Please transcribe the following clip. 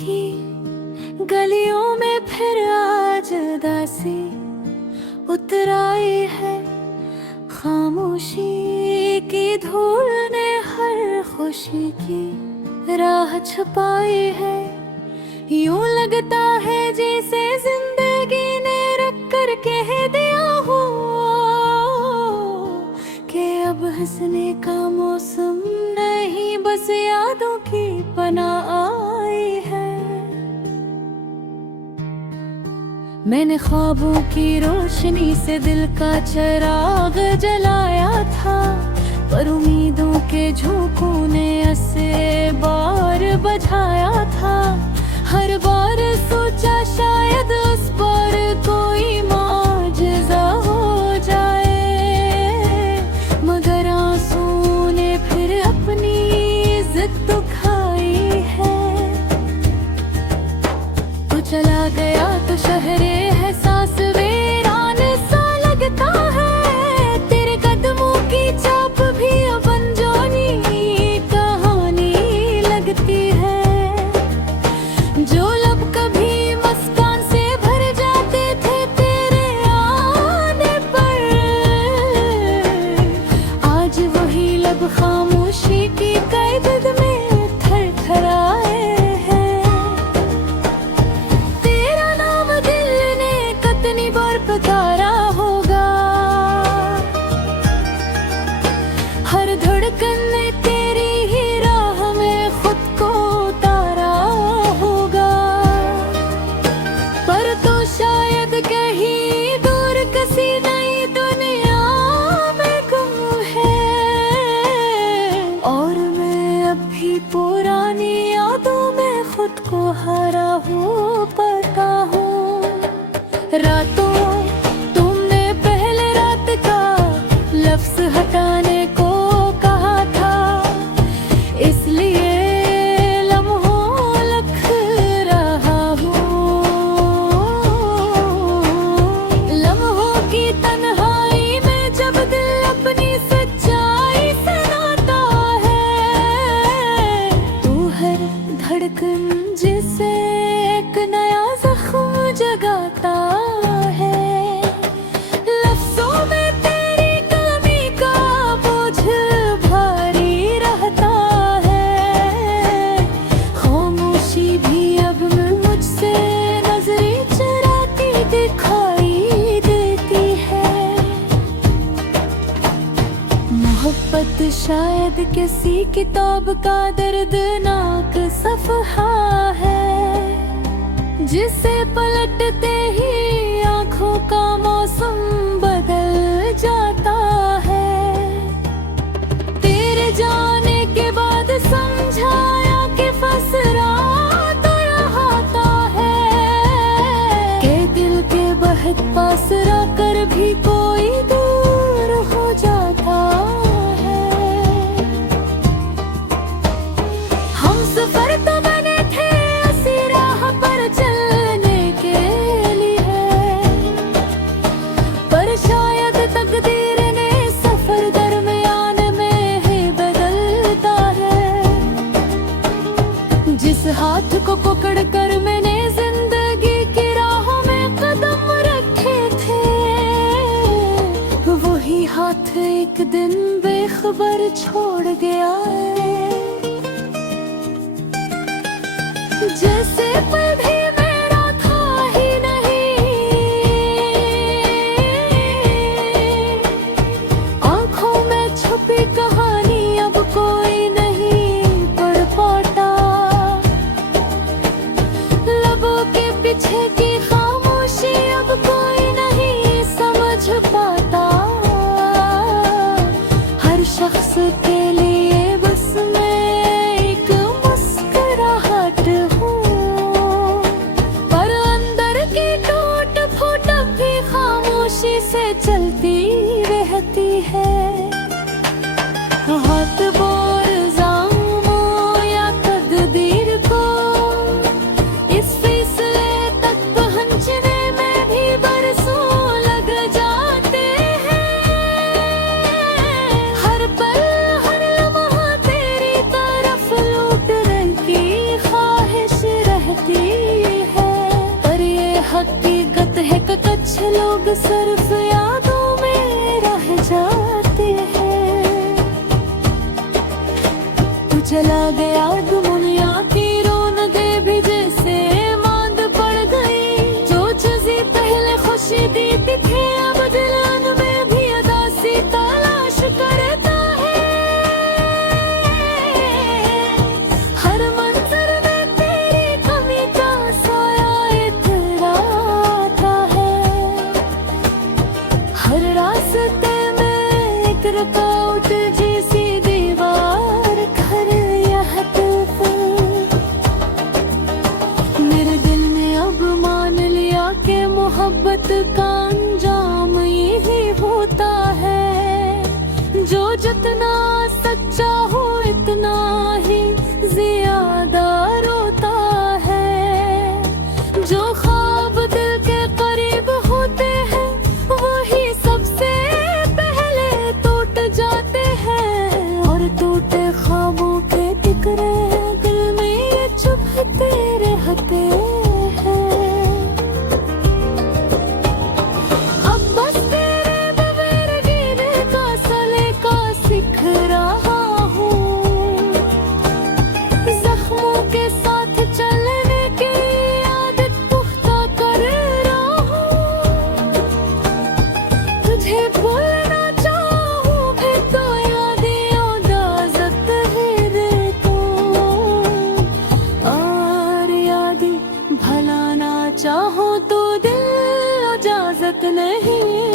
की गलियों में फिर आज उदासी उतर आई है। खामोशी की धूल ने हर खुशी की राह छुपाई है। यूं लगता है जैसे जिंदगी ने रख कर कह दिया हो कि अब हंसने का मौसम नहीं, बस यादों की पनाह आई है। मैंने ख्वाबों की रोशनी से दिल का चिराग जलाया था, पर उम्मीदों के झोंकों ने ऐसे बार बुझाया था। हर बार सोचा शायद उस पर कोई माजज़ा हो जाए, मगर आंसू ने फिर अपनी इज्जत तो खाई है। तू चला गया तो शहरे है सांस वीरान सा लगता है। तेरे कदमों की चाप भी अब अनजानी कहानी लगती है। जो लब कभी मुस्कान से भर जाते थे तेरे आने पर, आज वही लब खामोशी की कैद में थरथराए हैं। तेरा नाम दिल ने कितनी बार पुकारा होगा, हर धड़कन ने तेरी ही राह में खुद को उतारा होगा। पर तो शायद कहीं दूर किसी नई दुनिया में गुम है, और मैं अब भी पुरानी यादों में खुद को हारा हूँ पता हूँ। रातों तुमने पहले रात का लफ्ज़ हटाने को कहा था, इसलिए लम्हों लिख रहा हूँ। लम्हों की तन्हाई में जब दिल अपनी सच्चाई सुनाता है, तू हर धड़कन जिसे एक नया जख्म जगाता है। लफ्ज़ों में तेरी कमी का बोझ भारी रहता है। खामोशी भी अब मुझसे नजरें चुराती दिखाई देती है। मोहब्बत शायद किसी किताब का दर्दनाक सफ़हा है, जिसे पलटते ही आँखों का मौसम बदल जाता है। तेरे जाने के बाद समझाया कि फसरा तो यहाँ था है, कि दिल के बहुत पास रहकर भी कोई दूर हो जाता है। हम सफर तो बने थे उसी राह पर चलने के लिए, पर शायद तकदीर ने सफर दरमियान में ही बदलता है। जिस हाथ को पकड़ कर मैंने जिंदगी की राहों में कदम रखे थे, वही हाथ एक दिन बेखबर छोड़ गया है। जैसे पल भी मेरा था ही नहीं, आँखों में छुपी कहानी अब कोई नहीं पढ़ पाता। लबों के पीछे की खामोशी अब कोई नहीं समझ पाता। हर शख्स के लिए बस मैं एक मुस्कुराहट हूँ, पर अंदर की टूट फूट भी खामोशी से चलती रहती है। हाथ बोर जामों या तकदीर को इस फैसले तक कुछ लोग सिर्फ यादों में रह जाते हैं। तू चला गया दुनिया की रौनक भी जैसे मांद पड़ गई। जो चीज़ें पहले खुशी देती थी अब दिलन में भी उदासी तलाश करता है। हर मंजर में तेरी कमी का साया इतराता है। हर रास्ते में एक रुकावट जैसी दीवार खड़ यह मेरे दिल ने अब मान लिया कि मोहब्बत का अंजाम यही होता है। जो जितना सच्चा हो इतना ही ज्यादा रोता है। जो ख्वाब दिल के करीब होते हैं वही सबसे पहले टूट जाते हैं। और टूटे ख्वाबों के टिकरे दिल में ये चुभते रहते हैं। अब बस तेरे बगैर जीने का सलीका सीख रहा हूँ। जख्मों के साथ चलने की आदत पुख्ता कर रहा हूँ। तुझे भूलना चाहूँ फिर तो यादें इजाजत है देखो। और यादें भलाना चाहो तो दिल इजाजत नहीं